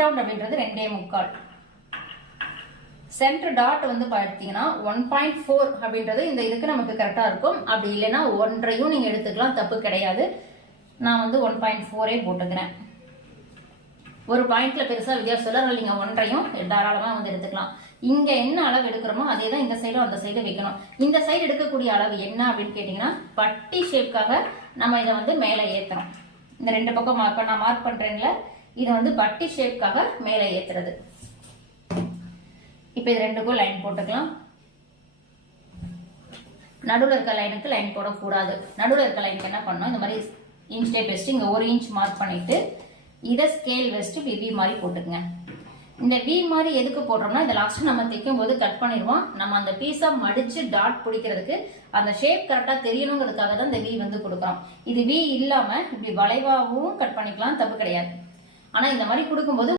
Round அப்படின்றது ரெண்டே முக்கால். சென்டர் டாட் வந்து பார்த்தீங்கன்னா ஒன் பாயிண்ட் ஃபோர் அப்படின்றது இந்த இதுக்கு நமக்கு கரெக்டாக இருக்கும். அப்படி இல்லைன்னா ஒன்றையும் நீங்கள் எடுத்துக்கலாம் தப்பு கிடையாது. நான் வந்து ஒன் பாயிண்ட் ஃபோரே போட்டுக்கிறேன். ஒரு பாயிண்ட்ல பெருசாக வித்தியாசம் இல்லை அதனால ஒன்றையும் தாராளமாக வந்து எடுத்துக்கலாம். இங்கே என்ன அளவு எடுக்கிறோமோ அதே தான் இந்த சைடும் அந்த சைடு வைக்கணும். இந்த சைடு எடுக்கக்கூடிய அளவு என்ன அப்படின்னு கேட்டிங்கன்னா பட்டி ஷேப்காக நம்ம இதை வந்து மேலே ஏற்றுறோம் இந்த ரெண்டு பக்கம் மார்க் நான் மார்க் பண்ணுறேன்ல இது வந்து பட்டி ஷேப்காக மேலே ஏத்துறது. இப்போ இது ரெண்டுக்கும் லைன் போட்டுக்கலாம். நடுவில் இருக்க லைனுக்கு லைன் போடக்கூடாது. நடுவில் இருக்க லைனுக்கு என்ன பண்ணணும்? இந்த மாதிரி இன்ச் டேப் வச்சுட்டு இங்கே ஒரு இன்ச் மார்க் பண்ணிட்டு இதை ஸ்கேல் வச்சுட்டு இப்படி வி மாதிரி போட்டுக்குங்க. இந்த வி மாதிரி எதுக்கு போடுறோம்னா இந்த லாஸ்ட் நம்ம தைக்கும் போது கட் பண்ணிடுவோம். நம்ம அந்த பீஸா மடிச்சு டாட் பிடிக்கிறதுக்கு அந்த ஷேப் கரெக்டா தெரியணுங்கிறதுக்காக தான் இந்த வி வந்து கொடுக்குறோம். இது வி இல்லாம இப்படி வளைவாகவும் கட் பண்ணிக்கலாம். தப்பு கிடையாது. ஆனா இந்த மாதிரி கொடுக்கும்போது